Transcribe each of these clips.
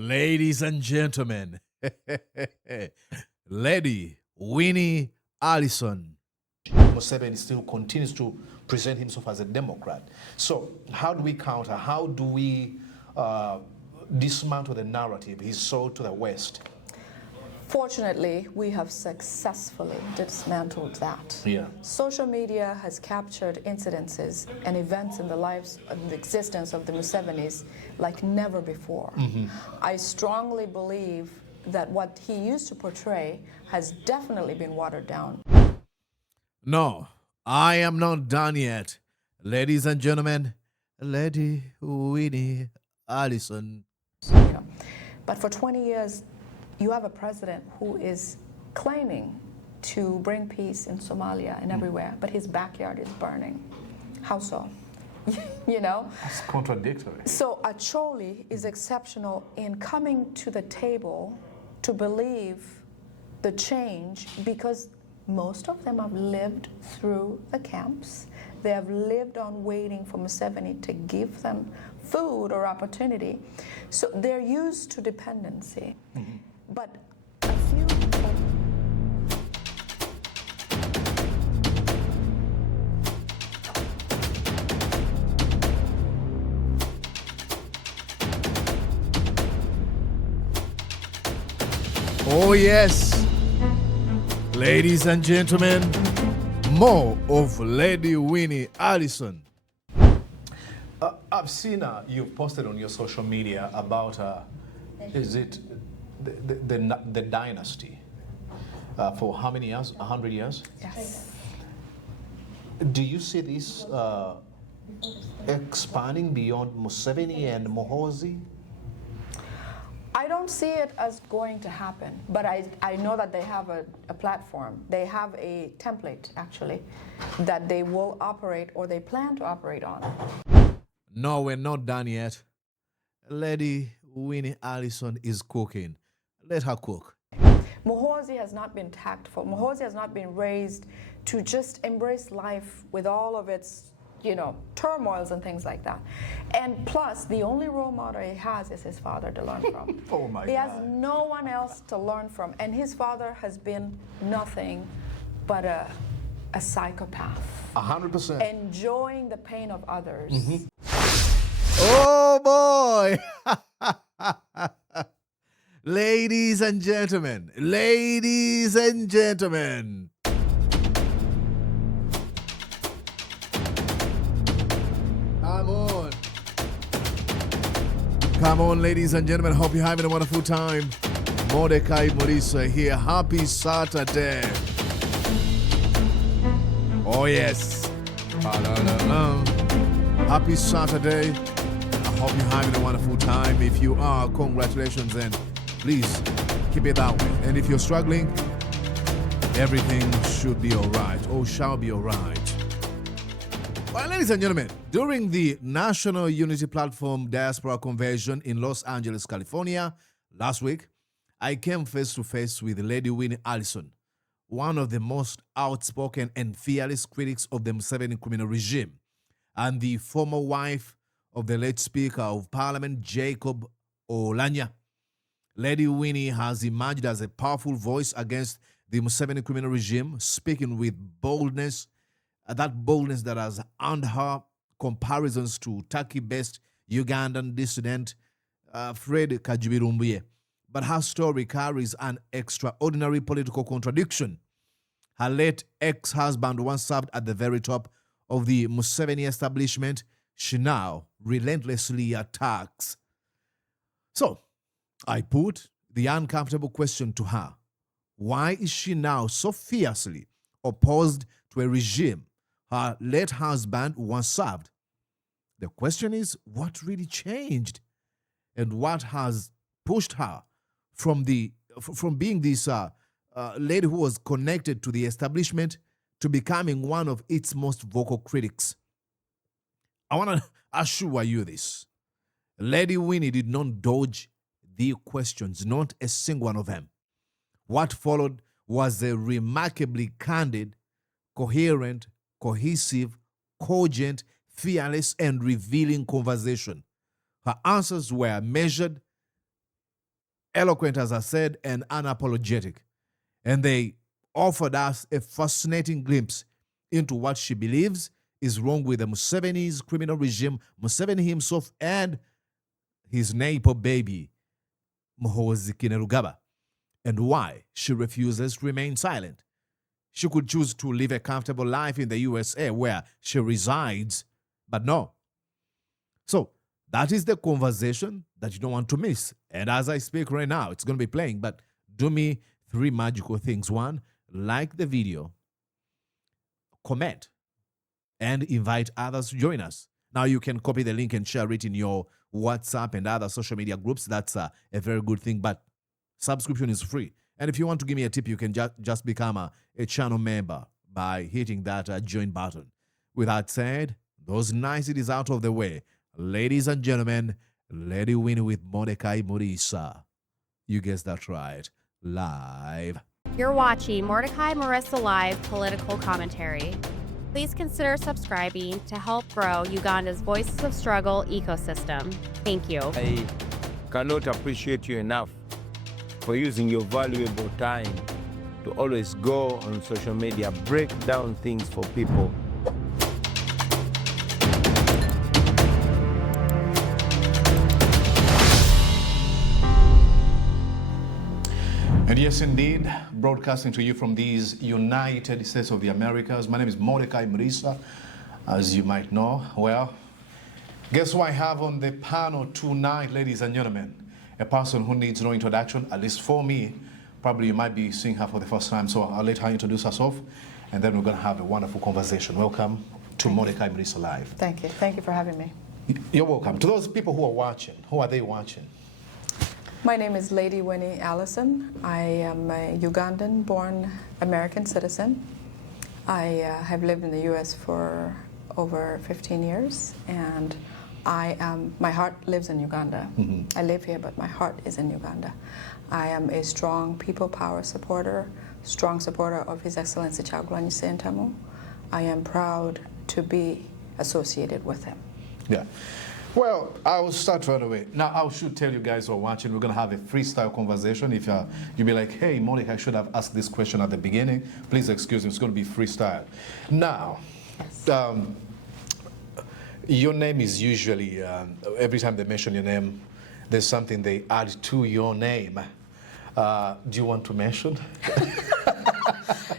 Ladies and gentlemen, Lady Winnie Allison. Museveni still continues to present himself as a Democrat. So how do we counter? How do we dismantle the narrative he's sold to the West? Fortunately, we have successfully dismantled that. Yeah. Social media has captured incidences and events in the lives and the existence of the Musevenis like never before. I strongly believe that what he used to portray has definitely been watered down. No, I am not done yet. Ladies and gentlemen, Lady Winnie Allison. But for 20 years, you have a president who is claiming to bring peace in Somalia and everywhere, but his backyard is burning. How so? You know? That's contradictory. So Acholi is exceptional in coming to the table to believe the change because most of them have lived through the camps. They have lived on waiting for Museveni to give them food or opportunity. So they're used to dependency. But a few Oh yes, ladies and gentlemen, more of Lady Winnie Allison. I've seen you've posted on your social media about, is it the dynasty for how many years? 100 years? Yes. Do you see this expanding beyond Museveni and Muhoozi? I don't see it as going to happen, but I know that they have a platform. They have a template, actually, that they will operate or they plan to operate on. No, we're not done yet. Lady Winnie Allison is cooking. Let her cook. Muhoozi has not been tactful. Muhoozi has not been raised to just embrace life with all of its, turmoils and things like that. And plus, the only role model he has is his father to learn from. Oh my He has God. no one else to learn from. And his father has been nothing but a psychopath. 100%. Enjoying the pain of others. Oh boy! Ladies and gentlemen, Come on, ladies and gentlemen. Hope you're having a wonderful time. Mordecai Morisa here. Happy Saturday. Oh, yes. Happy Saturday. I hope you're having a wonderful time. If you are, congratulations, and please keep it that way. And if you're struggling, everything should be all right, or shall be all right. Well, ladies and gentlemen, during the National Unity Platform Diaspora Convention in Los Angeles, California, last week, I came face to face with Lady Winnie Allison, one of the most outspoken and fearless critics of the Museveni criminal regime, and the former wife of the late Speaker of Parliament, Jacob Oulanyah. Lady Winnie has emerged as a powerful voice against the Museveni criminal regime, speaking with boldness, that boldness that has earned her comparisons to Turkey-based Ugandan dissident Fred Kajubi Lumbuye. But her story carries an extraordinary political contradiction. Her late ex-husband once served at the very top of the Museveni establishment. She now relentlessly attacks. So, I put the uncomfortable question to her. Why is she now so fiercely opposed to a regime her late husband once served? The question is, what really changed? And what has pushed her from being this lady who was connected to the establishment to becoming one of its most vocal critics? I want to assure you this. Lady Winnie did not dodge the questions, not a single one of them. What followed was a remarkably candid, coherent, cohesive, cogent, fearless, and revealing conversation. Her answers were measured, eloquent, as I said, and unapologetic. And they offered us a fascinating glimpse into what she believes is wrong with the Museveni's criminal regime, Museveni himself, and his neighbor baby, Muhoozi Kainerugaba, and why she refuses to remain silent. She could choose to live a comfortable life in the USA where she resides, but no. So that is the conversation that you don't want to miss. And as I speak right now, it's going to be playing, but do me 3 magical things. 1, like the video, comment, and invite others to join us. Now you can copy the link and share it in your WhatsApp and other social media groups. That's a very good thing, but subscription is free. And if you want to give me a tip, you can just become a channel member by hitting that join button. With that said, those niceties out of the way, ladies and gentlemen, Lady Winnie with Mordecai Murisa. You guessed that right, live. You're watching Mordecai Marissa Live Political Commentary. Please consider subscribing to help grow Uganda's Voices of Struggle ecosystem. Thank you. I cannot appreciate you enough for using your valuable time to always go on social media, break down things for people. And yes, indeed, broadcasting to you from these United States of the Americas. My name is Mordecai Murisa, as you might know. Well, guess who I have on the panel tonight, ladies and gentlemen? A person who needs no introduction, at least for me. Probably you might be seeing her for the first time, so I'll let her introduce herself, and then we're going to have a wonderful conversation. Welcome to Mordecai Murisa Live. Thank you. Thank you for having me. You're welcome. To those people who are watching, who are they watching? My name is Lady Winnie Allison. I am a Ugandan-born American citizen. I have lived in the U.S. for over 15 years, and my heart lives in Uganda. Mm-hmm. I live here, but my heart is in Uganda. I am a strong people power supporter, strong supporter of His Excellency Oulanyah. I am proud to be associated with him. Yeah. Well, I'll start right away. Now, I should tell you guys who are watching, we're going to have a freestyle conversation. If you'll be like, hey, Monica, I should have asked this question at the beginning. Please excuse me, it's going to be freestyle. Now, your name is usually, every time they mention your name, there's something they add to your name. Do you want to mention?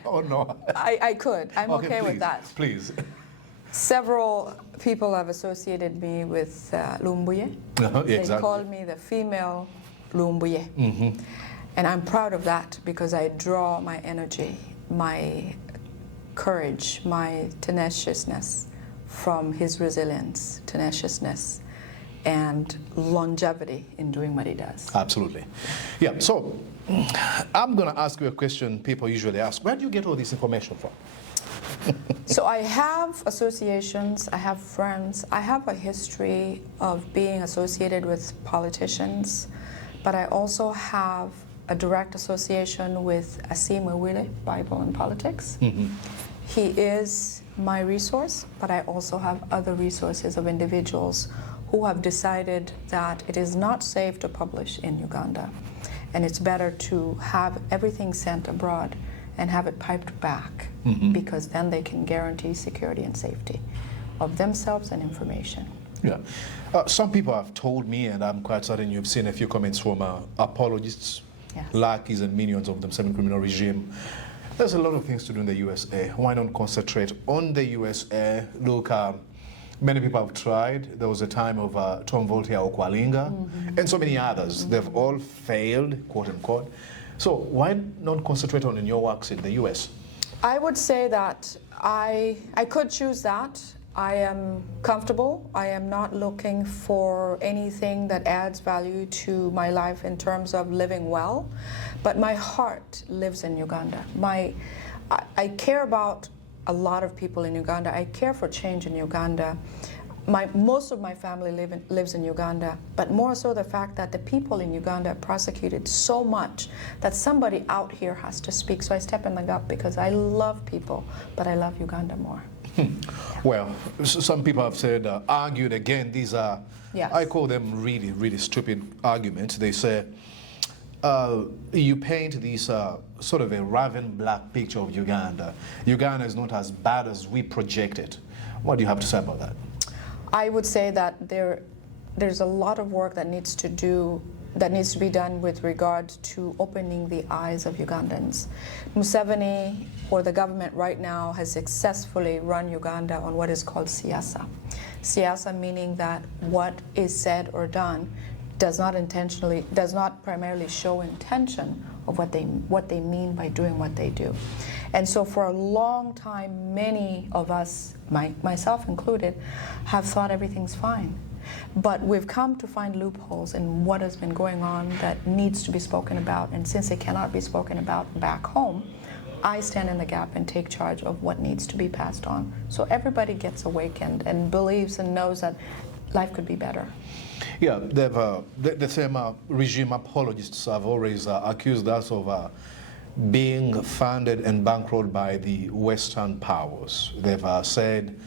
Oh, no. I could. I'm okay please, with that. Please. Several people have associated me with Lumbuye. Exactly. They call me the female Lumbuye. Mm-hmm. And I'm proud of that because I draw my energy, my courage, my tenaciousness from his resilience, tenaciousness, and longevity in doing what he does. Absolutely. Yeah, so I'm going to ask you a question people usually ask. Where do you get all this information from? So I have associations, I have friends, I have a history of being associated with politicians, but I also have a direct association with Asim Wile, Bible and Politics. Mm-hmm. He is my resource, but I also have other resources of individuals who have decided that it is not safe to publish in Uganda, and it's better to have everything sent abroad and have it piped back, mm-hmm. because then they can guarantee security and safety of themselves and information. Yeah. Some people have told me, and I'm quite certain you've seen a few comments from apologists, yes. lackeys and minions of the Museveni criminal regime. There's a lot of things to do in the USA. Why not concentrate on the USA? Look, many people have tried. There was a time of Tom Voltaire Okwalinga, mm-hmm. and so many others. Mm-hmm. They've all failed, quote unquote. So why not concentrate on your works in the US? I would say that I could choose that. I am comfortable. I am not looking for anything that adds value to my life in terms of living well, but my heart lives in Uganda. I care about a lot of people in Uganda. I care for change in Uganda. Most of my family lives in Uganda, but more so the fact that the people in Uganda are prosecuted so much that somebody out here has to speak. So I step in the gap because I love people, but I love Uganda more. Well, some people have said, argued again, these are, yes. I call them really, really stupid arguments. They say, you paint this sort of a raven black picture of Uganda. Uganda is not as bad as we project it. What do you have to say about that? I would say that there's a lot of work that needs to be done with regard to opening the eyes of Ugandans. Museveni, or the government right now, has successfully run Uganda on what is called siasa. Siasa meaning that what is said or done does not primarily show intention of what they mean by doing what they do. And so for a long time, many of us, myself included, have thought everything's fine. But we've come to find loopholes in what has been going on that needs to be spoken about. And since it cannot be spoken about back home, I stand in the gap and take charge of what needs to be passed on. So everybody gets awakened and believes and knows that life could be better. Yeah, the same regime apologists have always accused us of being funded and bankrolled by the Western powers. They've said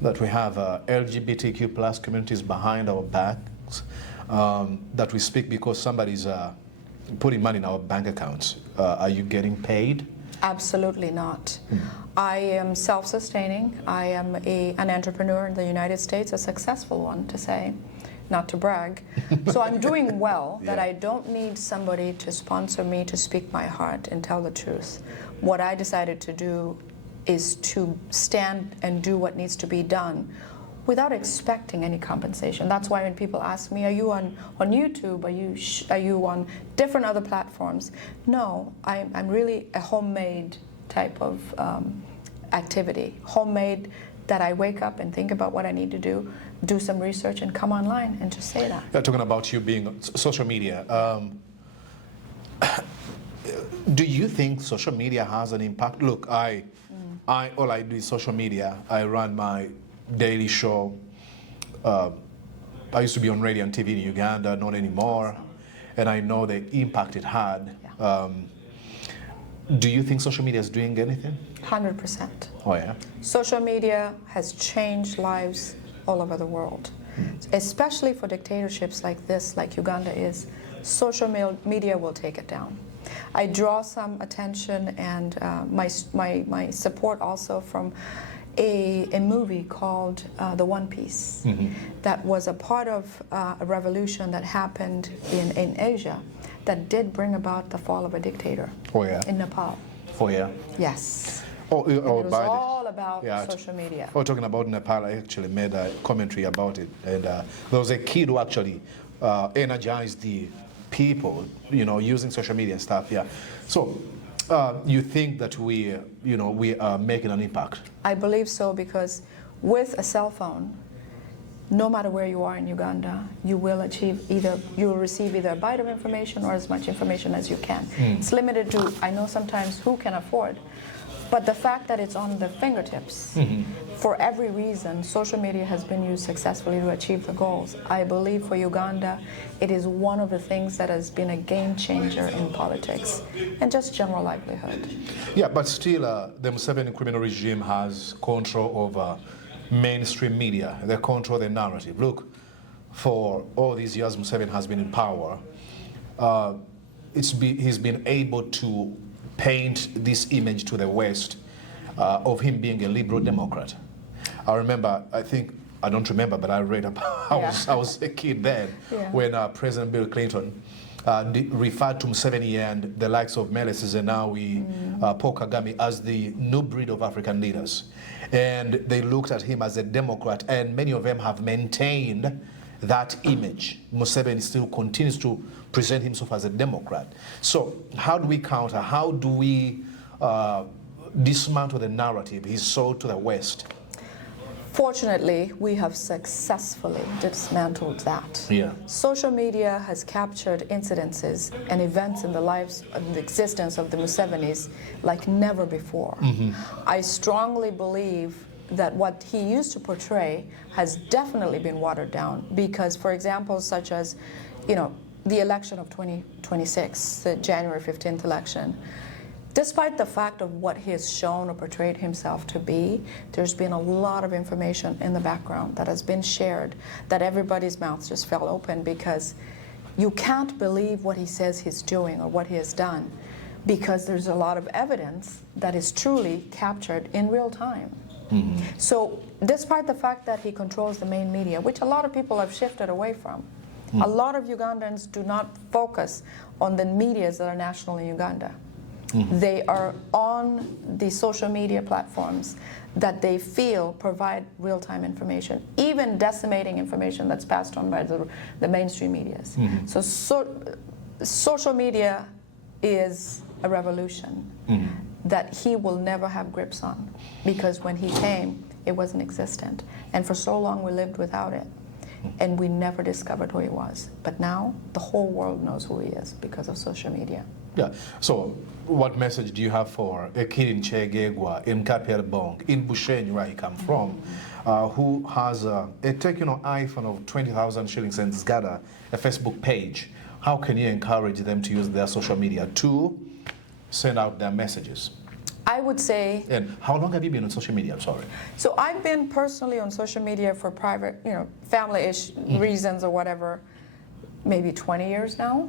that we have LGBTQ plus communities behind our backs, that we speak because somebody's putting money in our bank accounts. Are you getting paid? Absolutely not. I am self-sustaining. I am an entrepreneur in the United States, a successful one, to say, not to brag. So I'm doing well, that I don't need somebody to sponsor me to speak my heart and tell the truth. What I decided to do is to stand and do what needs to be done without expecting any compensation. That's why when people ask me, are you on YouTube? Are you on different other platforms? No, I'm really a homemade type of activity. Homemade, that I wake up and think about what I need to do some research and come online and just say that. You're talking about you being on social media. Do you think social media has an impact? Look, all I do is social media. I run my daily show. I used to be on radio and TV in Uganda, not anymore, and I know the impact it had. Yeah. Do you think social media is doing anything? 100%. Oh yeah? Social media has changed lives all over the world, especially for dictatorships like this, like Uganda is. Social media will take it down. I draw some attention and my support also from a movie called The One Piece, that was a part of a revolution that happened in Asia that did bring about the fall of a dictator. Oh yeah? In Nepal. Oh yeah? Yes. It was all about social media. Oh, talking about Nepal, I actually made a commentary about it, and there was a kid who actually energized the people, using social media and stuff. Yeah. So, you think that we are making an impact? I believe so, because with a cell phone, no matter where you are in Uganda, you will receive either a byte of information or as much information as you can. It's limited to, I know sometimes who can afford, but the fact that it's on the fingertips, for every reason, social media has been used successfully to achieve the goals. I believe for Uganda, it is one of the things that has been a game changer in politics and just general livelihood. Yeah, but still, the Museveni criminal regime has control over mainstream media. They control the narrative. Look, for all these years Museveni has been in power, he's been able to paint this image to the West of him being a liberal Democrat. I remember, I don't remember, but I read about, I was a kid then, when President Bill Clinton referred to Museveni and the likes of Meles Zenawi, Paul Kagame as the new breed of African leaders. And they looked at him as a Democrat, and many of them have maintained that image. Museveni still continues to present himself as a Democrat. So how do we counter, how do we dismantle the narrative he's sold to the West? Fortunately, we have successfully dismantled that. Yeah. Social media has captured incidences and events in the lives and the existence of the Musevenis like never before. I strongly believe that what he used to portray has definitely been watered down, because, for example, such as, the election of 2026, the January 15th election, despite the fact of what he has shown or portrayed himself to be, there's been a lot of information in the background that has been shared that everybody's mouths just fell open, because you can't believe what he says he's doing or what he has done because there's a lot of evidence that is truly captured in real time. So despite the fact that he controls the main media, which a lot of people have shifted away from, a lot of Ugandans do not focus on the medias that are national in Uganda. They are on the social media platforms that they feel provide real-time information, even decimating information that's passed on by the mainstream medias. So social media is a revolution that he will never have grips on, because when he came, it wasn't existent. And for so long we lived without it, and we never discovered who he was. But now the whole world knows who he is because of social media. Yeah. So what message do you have for a kid in Chegegwa, in Kapelbong, in Bushenyi, where he come from, who has a iPhone of 20,000 shillings and has got a Facebook page? How can you encourage them to use their social media to send out their messages? I would say... And how long have you been on social media? I'm sorry. So I've been personally on social media for private, family-ish reasons or whatever, maybe 20 years now.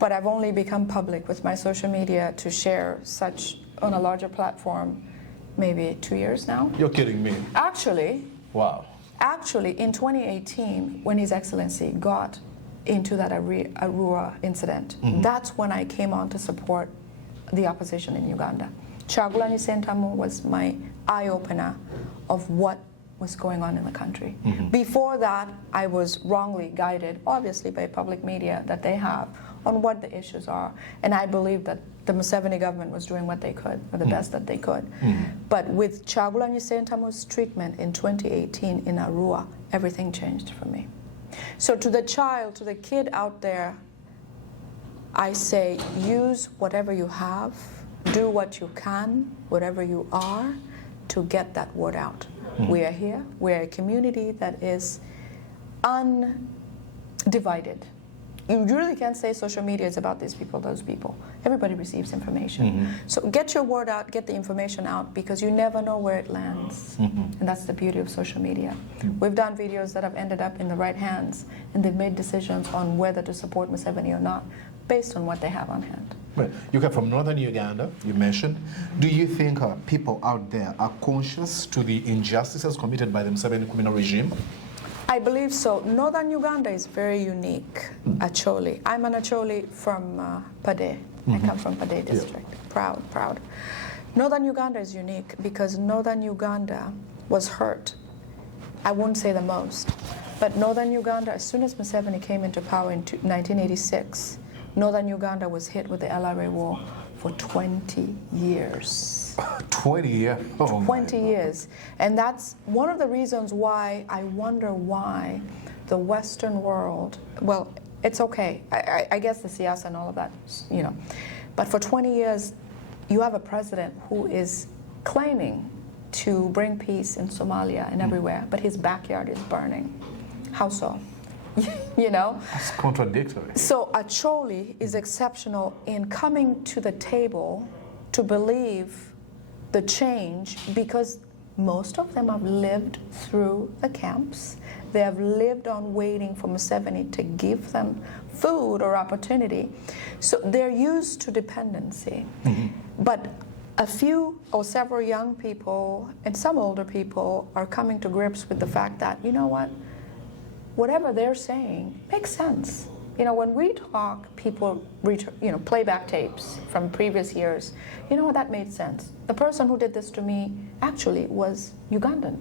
But I've only become public with my social media to share such on a larger platform maybe 2 years now. You're kidding me. Actually... Wow. Actually, in 2018, when His Excellency got into that Arua incident, that's when I came on to support the opposition in Uganda. Kyagulanyi Ssentamu was my eye-opener of what was going on in the country. Before that, I was wrongly guided, obviously by public media that they have, on what the issues are. And I believe that the Museveni government was doing what they could, or the best that they could. But with Kyagulanyi Ssentamu's treatment in 2018 in Arua, everything changed for me. So to the child, to the kid out there, I say, use whatever you have, do what you can, whatever you are, to get that word out. We are here, we're a community that is undivided. You really can't say social media is about these people, those people. Everybody receives information. So get your word out, get the information out, because you never know where it lands. And that's the beauty of social media. We've done videos that have ended up in the right hands, and they've made decisions on whether to support Museveni or not, based on what they have on hand. Right. You come from northern Uganda, you mentioned. Do you think people out there are conscious to the injustices committed by the Museveni criminal regime? I believe so. Northern Uganda is very unique, Acholi. I'm an Acholi from Pade. I come from Pade district. Proud, proud. Northern Uganda is unique because Northern Uganda was hurt. I wouldn't say the most, but Northern Uganda, as soon as Museveni came into power in 1986, Northern Uganda was hit with the LRA war for 20 years. 20 years? Oh 20 years. And that's one of the reasons why I wonder why the Western world, well, it's okay. I guess the siyasa and all of that, But for 20 years, you have a president who is claiming to bring peace in Somalia and everywhere, but his backyard is burning. How so? That's contradictory. So Acholi is exceptional in coming to the table to believe the change, because most of them have lived through the camps. They have lived on waiting for Museveni to give them food or opportunity. So they're used to dependency. But a few or several young people and some older people are coming to grips with the fact that, you know what, whatever they're saying makes sense. When we talk, people play back tapes from previous years. That made sense. The person who did this to me actually was Ugandan.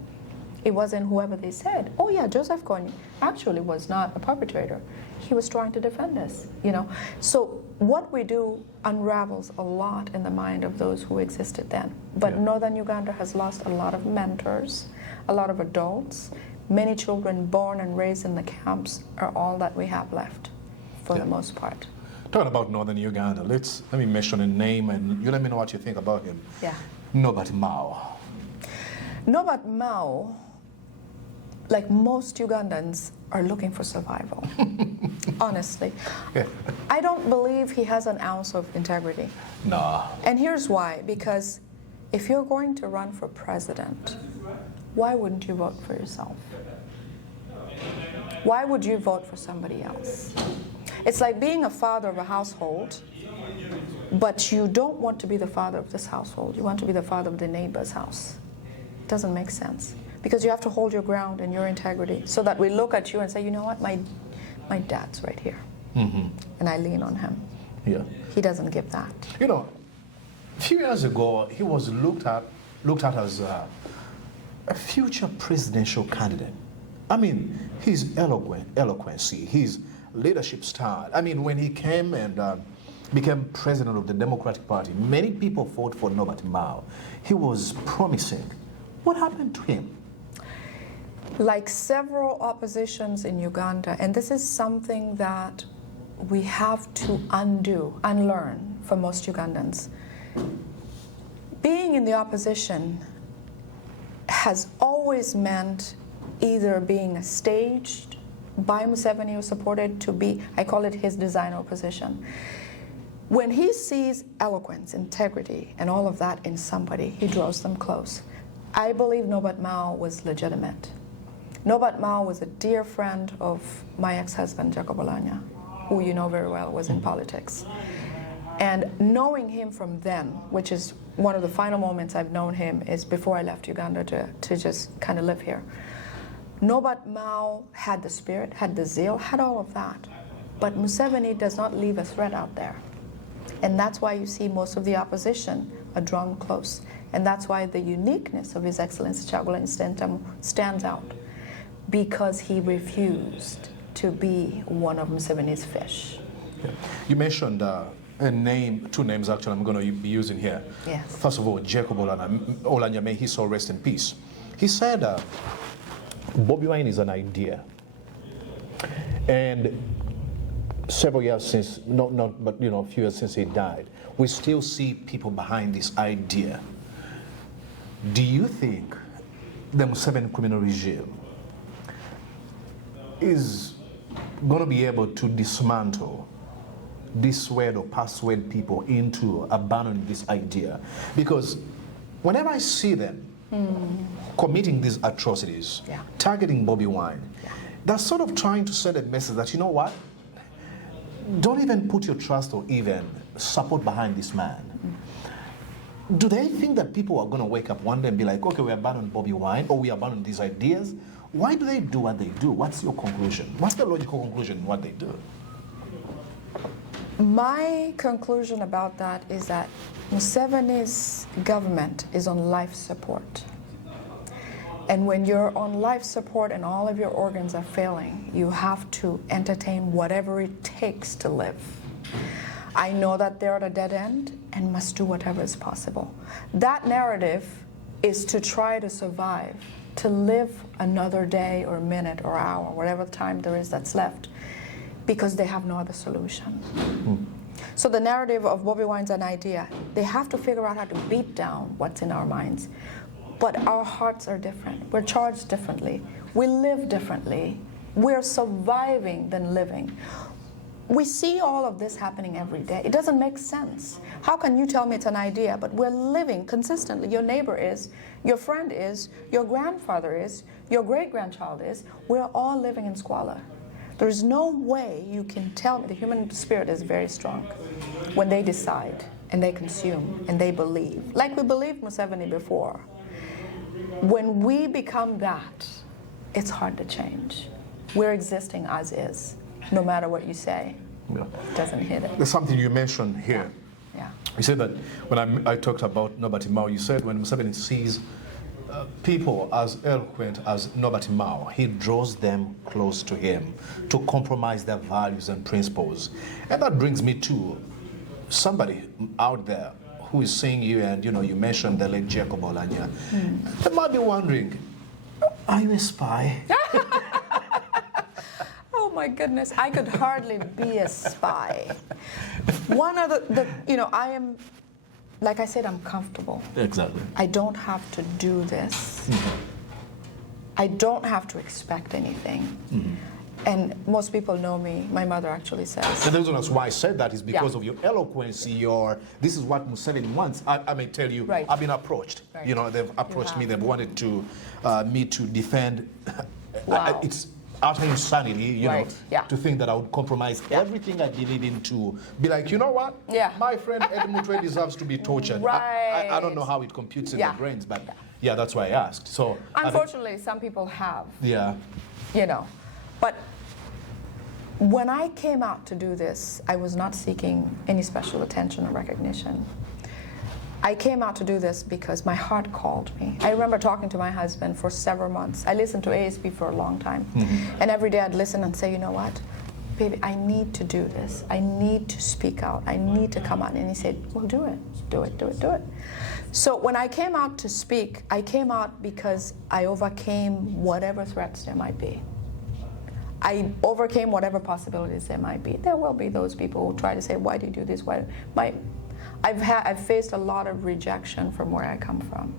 It wasn't whoever they said. Oh yeah, Joseph Kony actually was not a perpetrator. He was trying to defend us, So what we do unravels a lot in the mind of those who existed then. But Northern Uganda has lost a lot of mentors, a lot of adults. Many children born and raised in the camps are all that we have left, for the most part. Talking about Northern Uganda, let me mention a name and you let me know what you think about him. Yeah. Norbert Mao. Norbert Mao, like most Ugandans, are looking for survival. Honestly. I don't believe he has an ounce of integrity. No. And here's why. Because if you're going to run for president, why wouldn't you vote for yourself? Why would you vote for somebody else? It's like being a father of a household, but you don't want to be the father of this household. You want to be the father of the neighbor's house. It doesn't make sense. Because you have to hold your ground and your integrity so that we look at you and say, you know what, my dad's right here. And I lean on him. Yeah. He doesn't give that. You know, a few years ago, he was looked at as a future presidential candidate. I mean, his eloquency, his leadership style. I mean, when he came and became president of the Democratic Party, many people fought for Nobati Mao. He was promising. What happened to him? Like several oppositions in Uganda, and this is something that we have to unlearn for most Ugandans. Being in the opposition has always meant either being staged by Museveni or supported to be, I call it his design opposition. When he sees eloquence, integrity, and all of that in somebody, he draws them close. I believe Nobati Mao was legitimate. Nobati Mao was a dear friend of my ex-husband, Jacob Oulanyah, who you know very well was in politics. And knowing him from then, which is one of the final moments I've known him, is before I left Uganda to just kind of live here. Nobati Mao had the spirit, had the zeal, had all of that. But Museveni does not leave a thread out there. And that's why you see most of the opposition are drawn close. And that's why the uniqueness of His Excellency Kyagulanyi Ssentamu stands out, because he refused to be one of Museveni's fish. Yeah. You mentioned two names actually I'm going to be using here. Yes. First of all, Jacob Oulanyah, may his soul rest in peace. He said Bobi Wine is an idea. And several years since, but a few years since he died, we still see people behind this idea. Do you think the Museveni criminal regime is going to be able to dismantle, dissuade or persuade people into abandoning this idea? Because whenever I see them committing these atrocities, targeting Bobi Wine, they're sort of trying to send a message that, you know what, don't even put your trust or even support behind this man. Do they think that people are going to wake up one day and be like, okay, we abandon Bobi Wine or we abandon these ideas? Why do they do what they do? What's your conclusion? What's the logical conclusion in what they do? My conclusion about that is that Museveni's government is on life support. And when you're on life support and all of your organs are failing, you have to entertain whatever it takes to live. I know that they're at a dead end and must do whatever is possible. That narrative is to try to survive, to live another day or minute or hour, whatever time there is that's left, because they have no other solution. So the narrative of Bobi Wine's an idea. They have to figure out how to beat down what's in our minds. But our hearts are different. We're charged differently. We live differently. We're surviving than living. We see all of this happening every day. It doesn't make sense. How can you tell me it's an idea, but we're living consistently? Your neighbor is, your friend is, your grandfather is, your great-grandchild is. We're all living in squalor. There's no way you can tell me. The human spirit is very strong when they decide and they consume and they believe. Like we believed Museveni before. When we become that, it's hard to change. We're existing as is. No matter what you say, it doesn't hit it. There's something you mentioned here. Yeah. You said that when I talked about Nobati Mao, you said when Museveni sees people as eloquent as Nobati Mao, he draws them close to him to compromise their values and principles. And that brings me to somebody out there who is seeing you, and you mentioned the late Jacob Oulanyah. They might be wondering, are you a spy? Oh my goodness, I could hardly be a spy. One of I am, like I said, I'm comfortable. Exactly. I don't have to do this. I don't have to expect anything. And most people know me. My mother actually says. And the reason that's why I said that is because of your eloquence, this is what Museveni wants. I may tell you, I've been approached. Right. They've approached me. They've wanted to me to defend. Wow. utter insanity, you know, Right, yeah. to think that I would compromise everything I believe in to be like, you know what? Yeah. My friend Ed Mutwe deserves to be tortured. I don't know how it computes in Yeah. their brains, but yeah, that's why I asked. So Unfortunately, some people have. yeah. You know, but when I came out to do this, I was not seeking any special attention or recognition. I came out to do this because my heart called me. I remember talking to my husband for several months. I listened to ASB for a long time. And every day I'd listen and say, you know what, baby, I need to do this. I need to speak out. I need to come out. And he said, well, do it. Do it, do it, do it. So when I came out to speak, I came out because I overcame whatever threats there might be. I overcame whatever possibilities there might be. There will be those people who try to say, why do you do this? I've faced a lot of rejection from where I come from.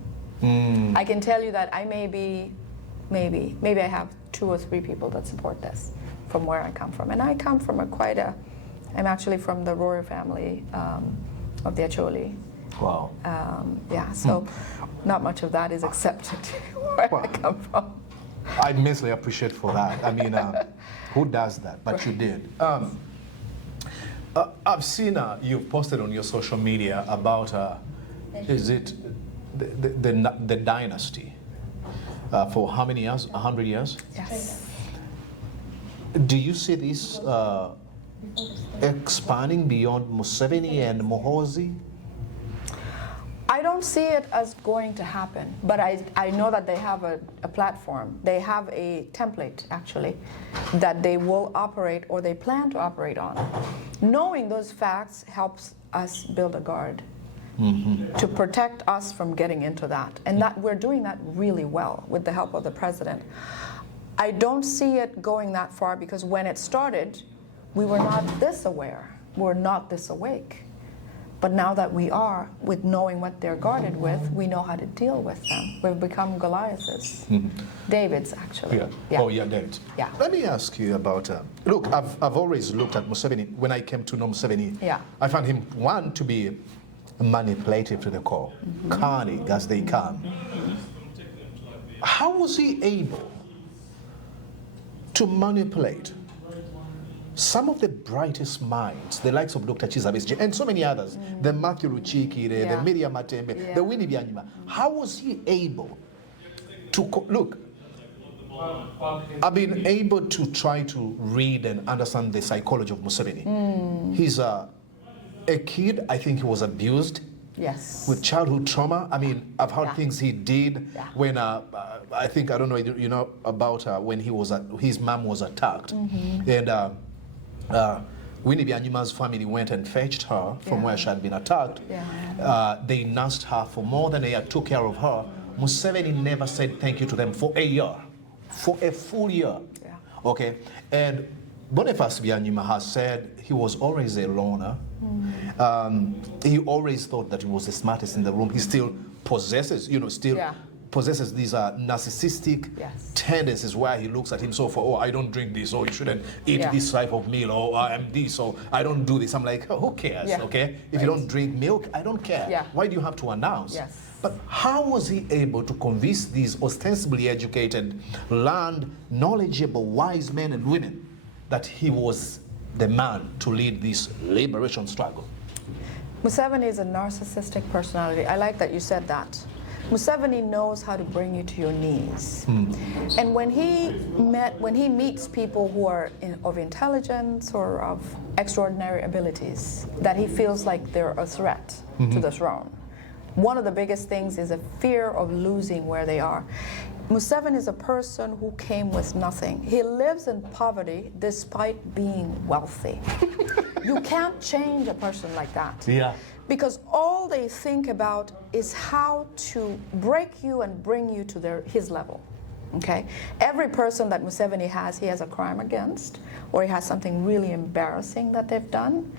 I can tell you that I maybe I have 2 or 3 people that support this from where I come from. And I come from I'm actually from the royal family of the Acholi. Wow. So not much of that is accepted where I come from. I immensely appreciate for that. I mean, who does that? But you did. I've seen you've posted on your social media about, is it the dynasty for how many years? 100 years? Yes. Do you see this expanding beyond Museveni and Muhoozi? I don't see it as going to happen, but I know that they have a platform. They have a template, actually, that they will operate or they plan to operate on. Knowing those facts helps us build a guard to protect us from getting into that. And that we're doing that really well with the help of the president. I don't see it going that far because when it started, we were not this aware. We were not this awake. But now that we are, with knowing what they're guarded with, we know how to deal with them. We've become Goliaths. Davids, actually. Oh, yeah, David. Yeah. Let me ask you about, look, I've always looked at Museveni. When I came to know Museveni, I found him, one, to be manipulative to the core, candid as they come. How was he able to manipulate some of the brightest minds, the likes of Dr. Chizabes and so many others, the Matthew Luchikire, the Miriam Matembe, the Winnie Byanyima? How was he able to look? I've been able to try to read and understand the psychology of Museveni. He's a kid. I think he was abused. Yes. With childhood trauma. I mean, I've heard things he did when I think, I don't know, you know about when his mom was attacked, and Winnie Byanyima's family went and fetched her from where she had been attacked. They nursed her for more than a year, took care of her. Museveni never said thank you to them for a year, for a full year. Okay, and Boniface Byanyima has said he was always a loner. He always thought that he was the smartest in the room. He still possesses, possesses these narcissistic tendencies where he looks at himself, oh, I don't drink this, or you shouldn't eat this type of meal, or I am this, or I don't do this. I'm like, oh, who cares, okay? If you don't drink milk, I don't care. Why do you have to announce? But how was he able to convince these ostensibly educated, learned, knowledgeable, wise men and women that he was the man to lead this liberation struggle? Museveni is a narcissistic personality. I like that you said that. Museveni knows how to bring you to your knees. And when he meets people who are of intelligence or of extraordinary abilities, that he feels like they're a threat to the throne. One of the biggest things is a fear of losing where they are. Museveni is a person who came with nothing. He lives in poverty despite being wealthy. You can't change a person like that. Because all they think about is how to break you and bring you to his level. Okay? Every person that Museveni has, he has a crime against, or he has something really embarrassing that they've done,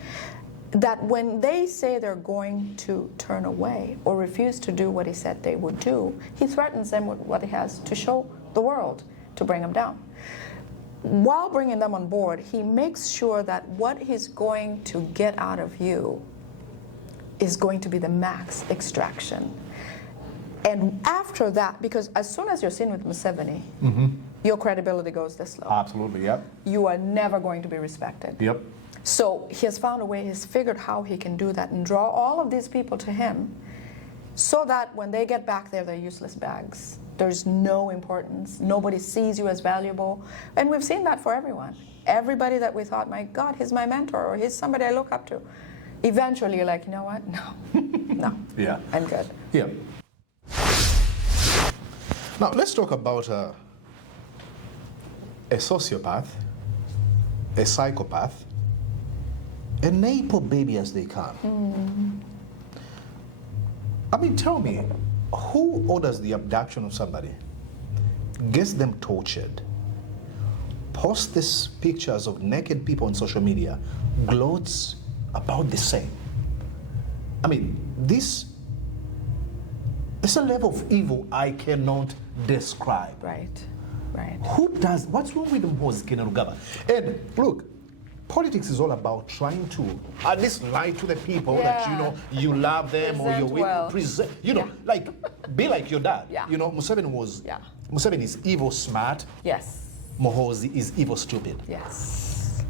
that when they say they're going to turn away or refuse to do what he said they would do, he threatens them with what he has to show the world to bring them down. While bringing them on board, he makes sure that what he's going to get out of you is going to be the max extraction. And after that, because as soon as you're seen with Museveni, your credibility goes this low. Absolutely, yep. You are never going to be respected. Yep. So he has found a way, he's figured how he can do that and draw all of these people to him so that when they get back there, they're useless bags. There's no importance. Nobody sees you as valuable. And we've seen that for everyone. Everybody that we thought, my God, he's my mentor, or he's somebody I look up to. Eventually, you're like, you know what? No, no. Yeah. I'm good. Yeah. Now, let's talk about a sociopath, a psychopath, a Nepo baby as they come. I mean, tell me, who orders the abduction of somebody, gets them tortured, posts these pictures of naked people on social media, gloats about the same? I mean, this is a level of evil I cannot describe. Right, right. Who does, what's wrong with Moses Kainerugaba? And look, politics is all about trying to at least lie to the people that, you know, you love them or you're with, well. you know, like, be like your dad. Yeah. You know, Museveni is evil smart. Yes. Muhoozi is evil stupid. Yes.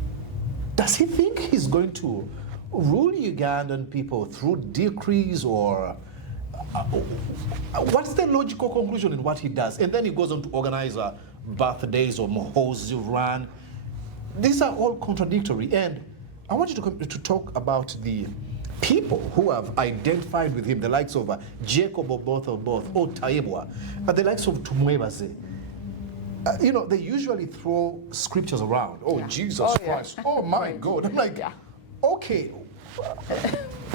Does he think he's going to rule Ugandan people through decrees, or what's the logical conclusion in what he does? And then he goes on to organize birthdays or Muhoozi run. These are all contradictory, and I want you to talk about the people who have identified with him, the likes of Jacob Oboth, or Taibwa, and the likes of Tumwebaze. You know, they usually throw scriptures around. Oh, yeah. Jesus Christ. Oh, my God. I'm like, okay,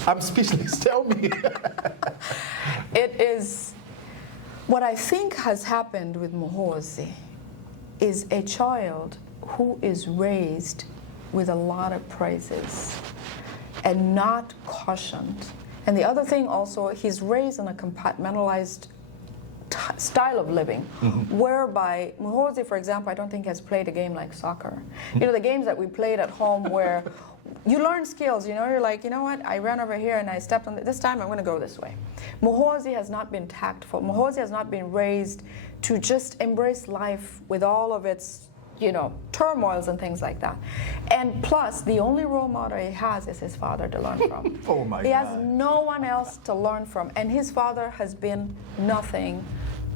I'm speechless. Tell me. It is, what I think has happened with Muhoozi is a child who is raised with a lot of praises and not cautioned. And the other thing also, he's raised in a compartmentalized style of living, whereby Muhoozi, for example, I don't think has played a game like soccer. You know, the games that we played at home where you learn skills, you know, you're like, you know what, I ran over here and I stepped on this time I'm going to go this way. Muhoozi has not been tactful. Muhoozi has not been raised to just embrace life with all of its, you know, turmoils and things like that. And plus, the only role model he has is his father to learn from. Oh my God. He has no one else to learn from. And his father has been nothing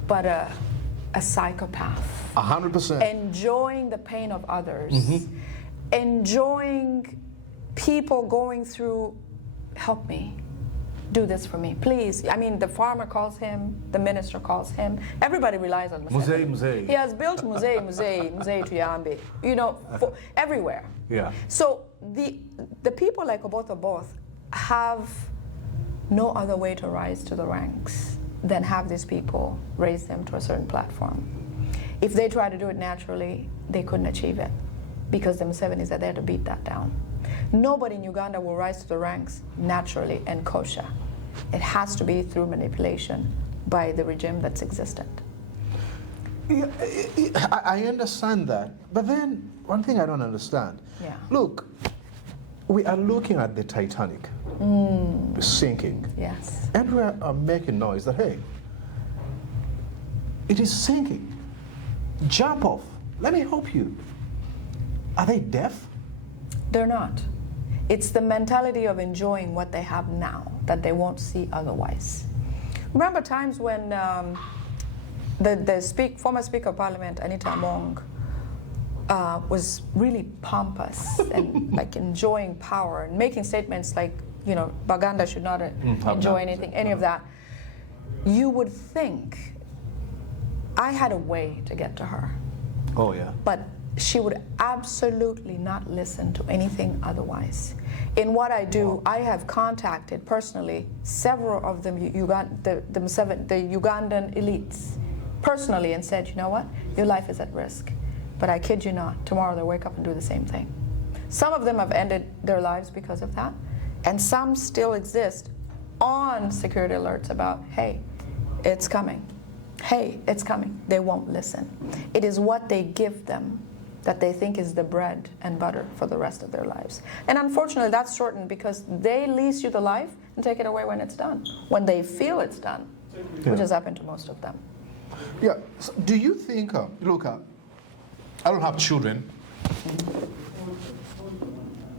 but a psychopath. 100%. Enjoying the pain of others. Enjoying people going through, help me. Do this for me, please. I mean, the farmer calls him, the minister calls him. Everybody relies on Museveni. Musei. He has built Musei Tuyambe, you know, everywhere. Yeah. So the people like Oboth have no other way to rise to the ranks than have these people raise them to a certain platform. If they try to do it naturally, they couldn't achieve it because the Musevenis are there to beat that down. Nobody in Uganda will rise to the ranks naturally and kosher. It has to be through manipulation by the regime that's existent. Yeah, I understand that, but then one thing I don't understand. Yeah. Look, we are looking at the Titanic sinking. Yes. And we are making noise that, hey, it is sinking. Jump off. Let me help you. Are they deaf? They're not. It's the mentality of enjoying what they have now that they won't see otherwise. Remember times when the former Speaker of Parliament, Anita Among, was really pompous and like enjoying power and making statements like, you know, Baganda should not enjoy anything, any of that. You would think I had a way to get to her. Oh, yeah. But she would absolutely not listen to anything otherwise. In what I do, I have contacted personally several of the Ugandan elites personally and said, you know what, your life is at risk. But I kid you not, tomorrow they'll wake up and do the same thing. Some of them have ended their lives because of that, and some still exist on security alerts about, hey, it's coming. Hey, it's coming. They won't listen. It is what they give them that they think is the bread and butter for the rest of their lives. And unfortunately, that's shortened because they lease you the life and take it away when it's done, when they feel it's done, which has happened to most of them. Yeah. So do you think, look, I don't have children.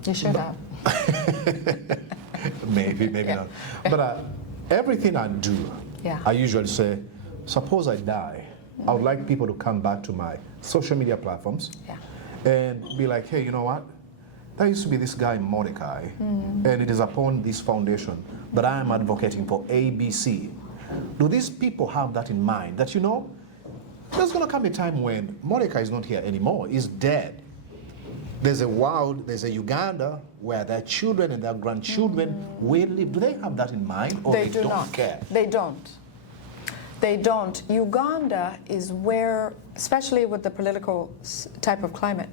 You should have. Maybe not. But everything I do, I usually say, suppose I die, I would like people to come back to my social media platforms and be like, hey, you know what? There used to be this guy, Mordecai, and it is upon this foundation that I am advocating for ABC. Do these people have that in mind? That, you know, there's going to come a time when Mordecai is not here anymore, he's dead. There's a Uganda where their children and their grandchildren will live. Do they have that in mind, or they don't care? They don't. They don't. Uganda is where, especially with the political type of climate,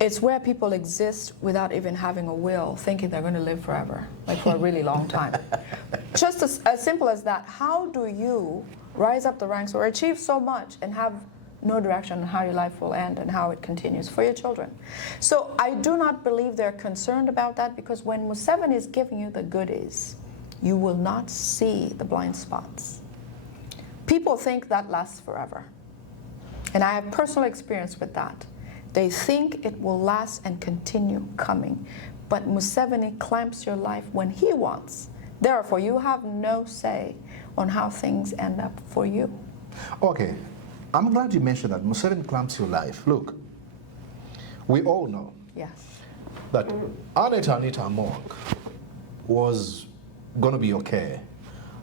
it's where people exist without even having a will, thinking they're going to live forever, like for a really long time. Just as simple as that. How do you rise up the ranks or achieve so much and have no direction on how your life will end and how it continues for your children? So I do not believe they're concerned about that, because when Museveni is giving you the goodies, you will not see the blind spots. People think that lasts forever. And I have personal experience with that. They think it will last and continue coming. But Museveni clamps your life when he wants. Therefore, you have no say on how things end up for you. Okay. I'm glad you mentioned that. Museveni clamps your life. Look, we all know that Anita Among was going to be okay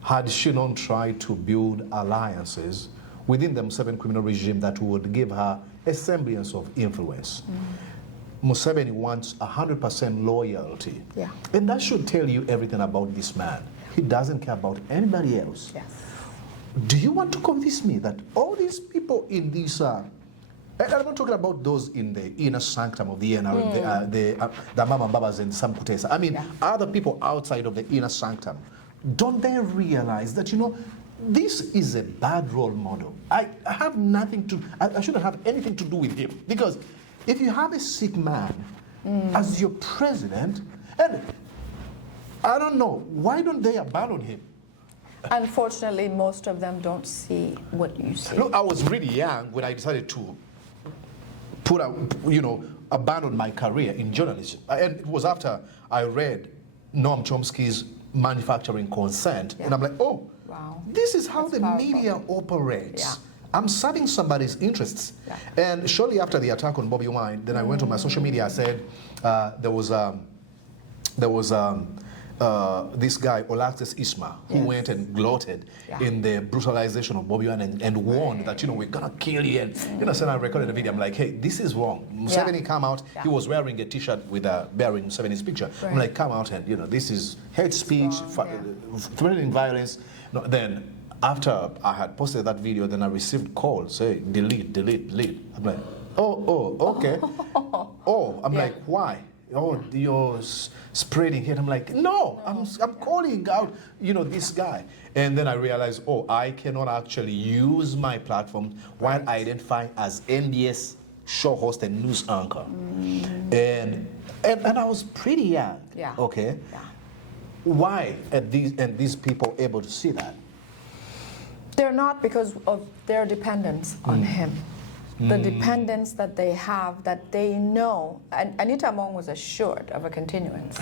had she not tried to build alliances within the Museveni criminal regime that would give her a semblance of influence. Museveni wants 100% loyalty. And that should tell you everything about this man. He doesn't care about anybody else. Do you want to convince me that all these people in this, and I'm not talking about those in the inner sanctum of the NRM, the Mama Babas and Sam Kutesa. I mean, other people outside of the inner sanctum, don't they realize that, you know, this is a bad role model? I have nothing to, I shouldn't have anything to do with him. Because if you have a sick man as your president, and I don't know, why don't they abandon him? Unfortunately, most of them don't see what you see. Look, I was really young when I decided to abandon my career in journalism. And it was after I read Noam Chomsky's Manufacturing Consent, and I'm like, oh, wow, this is how the media operates. I'm serving somebody's interests. And shortly after the attack on Bobby Wine, then I went on my social media. I said there was this guy, Olaxis Isma, who went and gloated in the brutalization of Bobby Wine and warned that, you know, we're gonna kill you. And, you know, so I recorded a video. I'm like, hey, this is wrong. Museveni come out. He was wearing a T-shirt with bearing Museveni's picture. I'm like, come out and, you know, this is hate speech, threatening violence. No, then after I had posted that video, then I received calls, say, delete. I'm like, oh, okay. I'm like, why? Oh, you're spreading hate. I'm like, no, I'm calling out, you know, this guy. And then I realized, oh, I cannot actually use my platform while identifying as NBS show host and news anchor. And I was pretty young. Okay. Why are these people able to see that? They're not, because of their dependence on him. The dependence that they have, that they know, and Anita Among was assured of a continuance,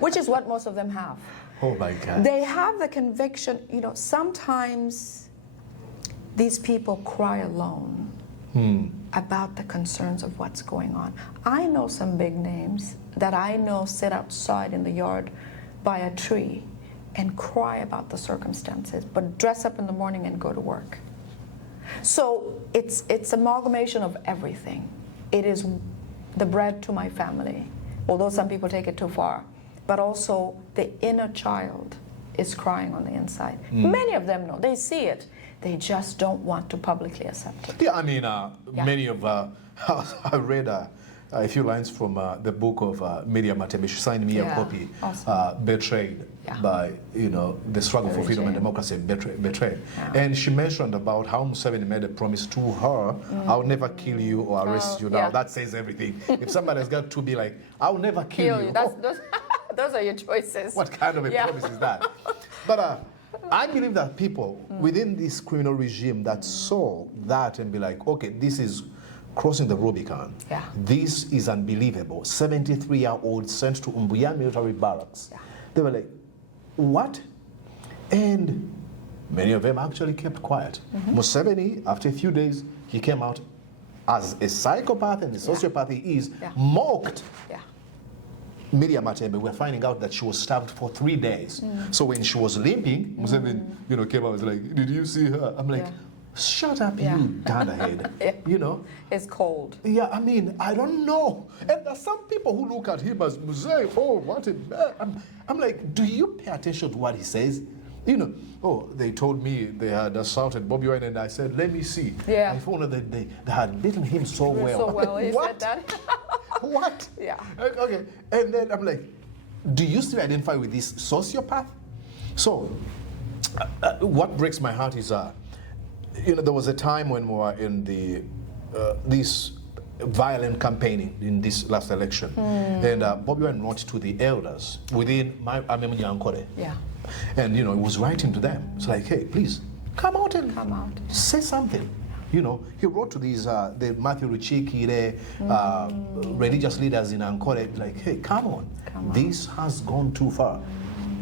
which is what most of them have. Oh my God. They have the conviction, you know, sometimes these people cry alone about the concerns of what's going on. I know some big names that I know sit outside in the yard by a tree and cry about the circumstances, but dress up in the morning and go to work. So it's amalgamation of everything. It is the bread to my family, although some people take it too far, but also the inner child is crying on the inside. Many of them know, they see it, they just don't want to publicly accept it. Yeah, I mean, many of, I read a few lines from the book of Miriam Matebe. She signed me a copy, Betrayed by, you know, the struggle for freedom and democracy, Betrayed. And she mentioned about how Museveni made a promise to her, I'll never kill you or arrest you. Now that says everything. If somebody has got to be like, I'll never kill you. Those are your choices. What kind of a promise is that? But I believe that people within this criminal regime that saw that and be like, okay, this is crossing the Rubicon. Yeah. This is unbelievable. 73-year-old sent to Oulanyah military barracks. Yeah. They were like, what? And many of them actually kept quiet. Museveni, after a few days, he came out as a psychopath and a sociopath he is, mocked Miriam Matembe. We're finding out that she was starved for 3 days. So when she was limping, Museveni, came out and was like, did you see her? I'm like, shut up, you dunderhead. It's cold. Yeah, I mean, I don't know. And there's some people who look at him as Museveni, oh, what a man. I'm like, do you pay attention to what he says? Oh, they told me they had assaulted Bobi Wine, and I said, let me see. Yeah. I found out that they had beaten him so well. So well, he what? said that. What? Yeah. Okay. And then I'm like, do you still identify with this sociopath? So, what breaks my heart is, there was a time when we were in the this violent campaigning in this last election, and Bobi Wine wrote to the elders within my Ankore. Yeah. And he was writing to them. It's like, hey, please come out and say something. He wrote to these the Matthew Ruchiki, religious leaders in Ankore, like, hey, come on. This has gone too far.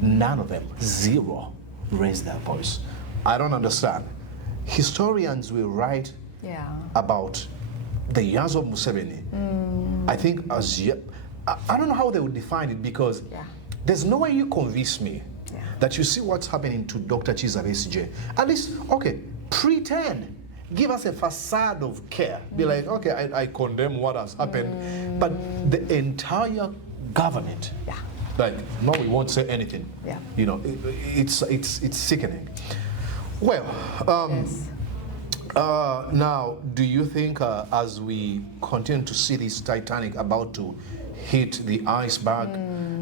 None of them, zero, raised their voice. I don't understand. Historians will write about the years of Museveni. I think I don't know how they would define it, because there's no way you convince me that you see what's happening to Dr. Chiza Besigye. At least, okay, pretend. Give us a facade of care. Be like, okay, I condemn what has happened. But the entire government, like, no, we won't say anything. Yeah. It's sickening. Well, now, do you think as we continue to see this Titanic about to hit the iceberg,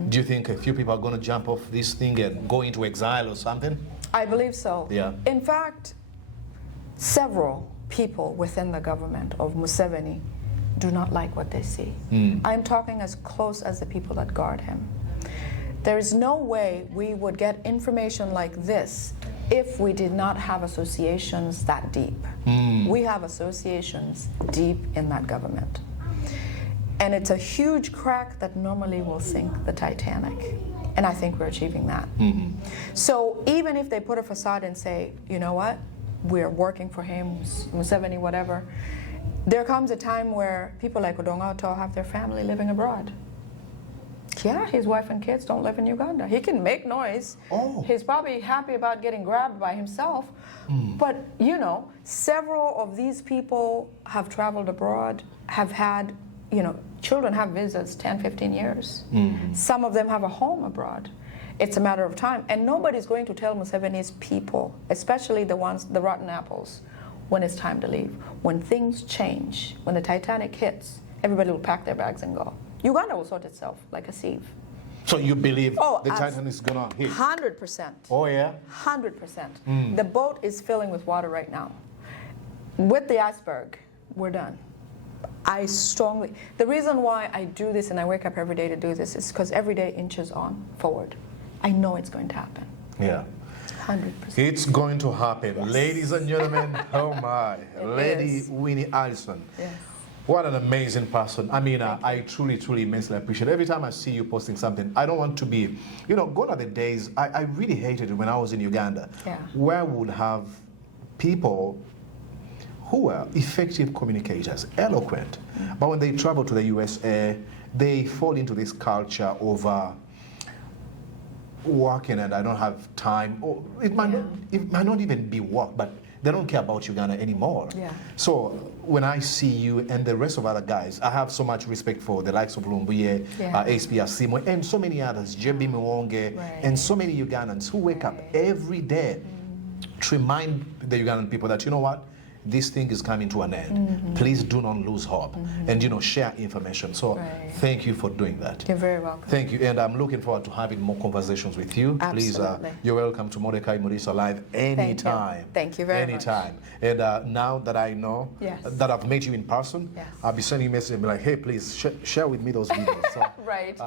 do you think a few people are going to jump off this thing and go into exile or something? I believe so. Yeah. In fact, several people within the government of Museveni do not like what they see. I'm talking as close as the people that guard him. There is no way we would get information like this if we did not have associations that deep. We have associations deep in that government. And it's a huge crack that normally will sink the Titanic. And I think we're achieving that. So even if they put a facade and say, you know what, we're working for him, Museveni, whatever, there comes a time where people like Odongato have their family living abroad. Yeah, his wife and kids don't live in Uganda. He can make noise. He's probably happy about getting grabbed by himself. But, several of these people have traveled abroad, have had, children have visas 10, 15 years. Some of them have a home abroad. It's a matter of time. And nobody's going to tell Museveni's people, especially the rotten apples, when it's time to leave. When things change, when the Titanic hits, everybody will pack their bags and go. Uganda will sort itself like a sieve. So you believe the Titanic is going to hit? 100%. Oh, yeah? 100%. The boat is filling with water right now. With the iceberg, we're done. The reason why I do this and I wake up every day to do this is because every day inches on forward. I know it's going to happen. Yeah. 100%. It's going to happen. Yes. Ladies and gentlemen, oh my, Lady Winnie Allison. Yes. What an amazing person. I mean, I truly, truly immensely appreciate it. Every time I see you posting something, I don't want to be, gone are the days, I really hated it when I was in Uganda, where we would have people who were effective communicators, eloquent, but when they travel to the USA, they fall into this culture of working and I don't have time, or it might not even be work, but they don't care about Uganda anymore. Yeah. So when I see you and the rest of other guys, I have so much respect for the likes of Lumbuye, HBR Simo, and so many others, JB Mwonge, and so many Ugandans who wake up every day to remind the Ugandan people that, you know what, this thing is coming to an end. Please do not lose hope. And, share information. So thank you for doing that. You're very welcome. Thank you. And I'm looking forward to having more conversations with you. Absolutely. Please, you're welcome to Mordecai Murisa Live anytime. Thank you very much. Anytime. And now that I know that I've met you in person, I'll be sending messages and be like, hey, please share with me those videos. So,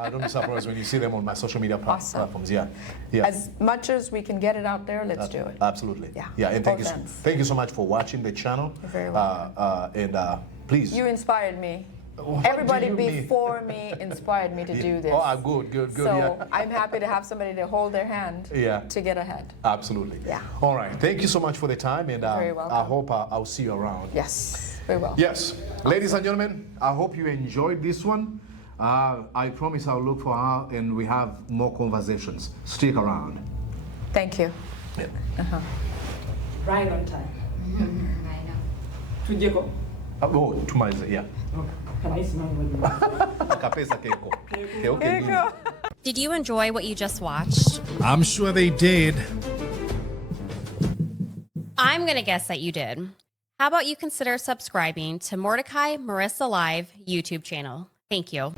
don't be surprised when you see them on my social media platforms. Yeah. As much as we can get it out there, let's do it. Absolutely. Yeah. And thank you so much for watching the channel. You're very welcome. And Please. You inspired me. What Everybody do you mean? before me inspired me to do this. Oh, good. So Yeah. I'm happy to have somebody to hold their hand Yeah. to get ahead. Absolutely. Yeah. All right. Thank you so much for the time, and Very welcome. I hope I'll see you around. Yes, we will. Yes. Ladies and gentlemen, I hope you enjoyed this one. I promise I'll look for her, and we have more conversations. Stick around. Thank you. Yeah. Right on time. Tujeko. Oh, tumalize, yeah. Can I smile with you? Kapesa keko. Keuke nini? Did you enjoy what you just watched? I'm sure they did. I'm going to guess that you did. How about you consider subscribing to Mordecai Marissa Live YouTube channel? Thank you.